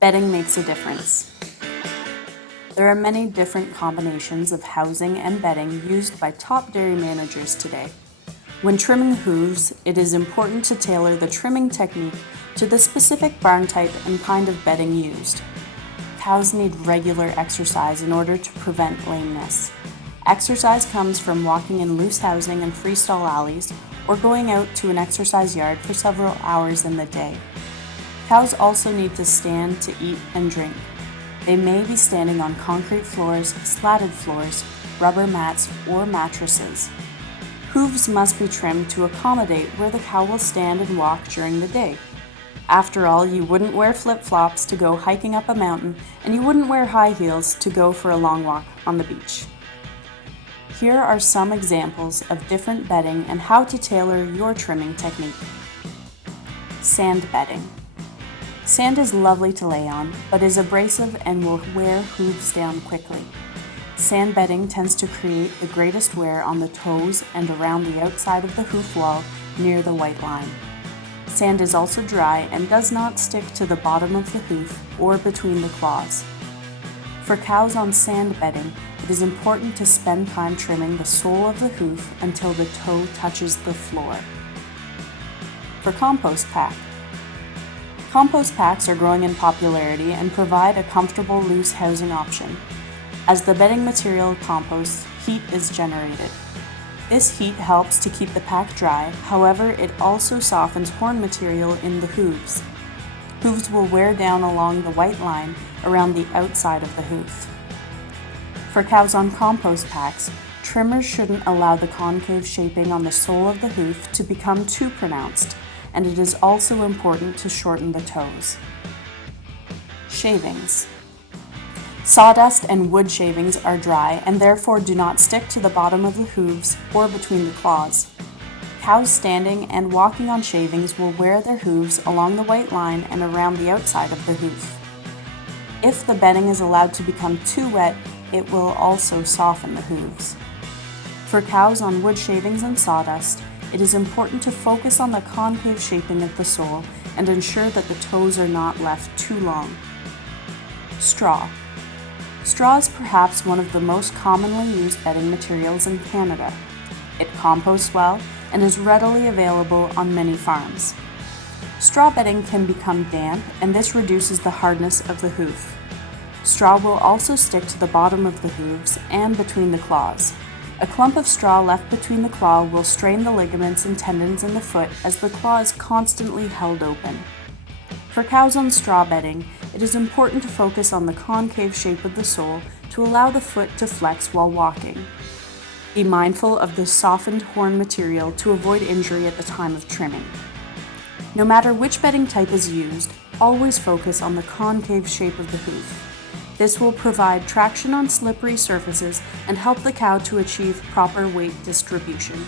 Bedding makes a difference. There are many different combinations of housing and bedding used by top dairy managers today. When trimming hooves, it is important to tailor the trimming technique to the specific barn type and kind of bedding used. Cows need regular exercise in order to prevent lameness. Exercise comes from walking in loose housing and freestall alleys or going out to an exercise yard for several hours in the day. Cows also need to stand to eat and drink. They may be standing on concrete floors, slatted floors, rubber mats, or mattresses. Hooves must be trimmed to accommodate where the cow will stand and walk during the day. After all, you wouldn't wear flip-flops to go hiking up a mountain, and you wouldn't wear high heels to go for a long walk on the beach. Here are some examples of different bedding and how to tailor your trimming technique. Sand bedding. Sand is lovely to lay on, but is abrasive and will wear hooves down quickly. Sand bedding tends to create the greatest wear on the toes and around the outside of the hoof wall near the white line. Sand is also dry and does not stick to the bottom of the hoof or between the claws. For cows on sand bedding, it is important to spend time trimming the sole of the hoof until the toe touches the floor. For compost pack. Compost packs are growing in popularity and provide a comfortable loose housing option. As the bedding material composts, heat is generated. This heat helps to keep the pack dry, however, it also softens horn material in the hooves. Hooves will wear down along the white line around the outside of the hoof. For cows on compost packs, trimmers shouldn't allow the concave shaping on the sole of the hoof to become too pronounced, and it is also important to shorten the toes. Shavings. Sawdust and wood shavings are dry and therefore do not stick to the bottom of the hooves or between the claws. Cows standing and walking on shavings will wear their hooves along the white line and around the outside of the hoof. If the bedding is allowed to become too wet, it will also soften the hooves. For cows on wood shavings and sawdust, it is important to focus on the concave shaping of the sole and ensure that the toes are not left too long. Straw. Straw is perhaps one of the most commonly used bedding materials in Canada. It composts well and is readily available on many farms. Straw bedding can become damp, and this reduces the hardness of the hoof. Straw will also stick to the bottom of the hooves and between the claws. A clump of straw left between the claw will strain the ligaments and tendons in the foot as the claw is constantly held open. For cows on straw bedding, it is important to focus on the concave shape of the sole to allow the foot to flex while walking. Be mindful of the softened horn material to avoid injury at the time of trimming. No matter which bedding type is used, always focus on the concave shape of the hoof. This will provide traction on slippery surfaces and help the cow to achieve proper weight distribution.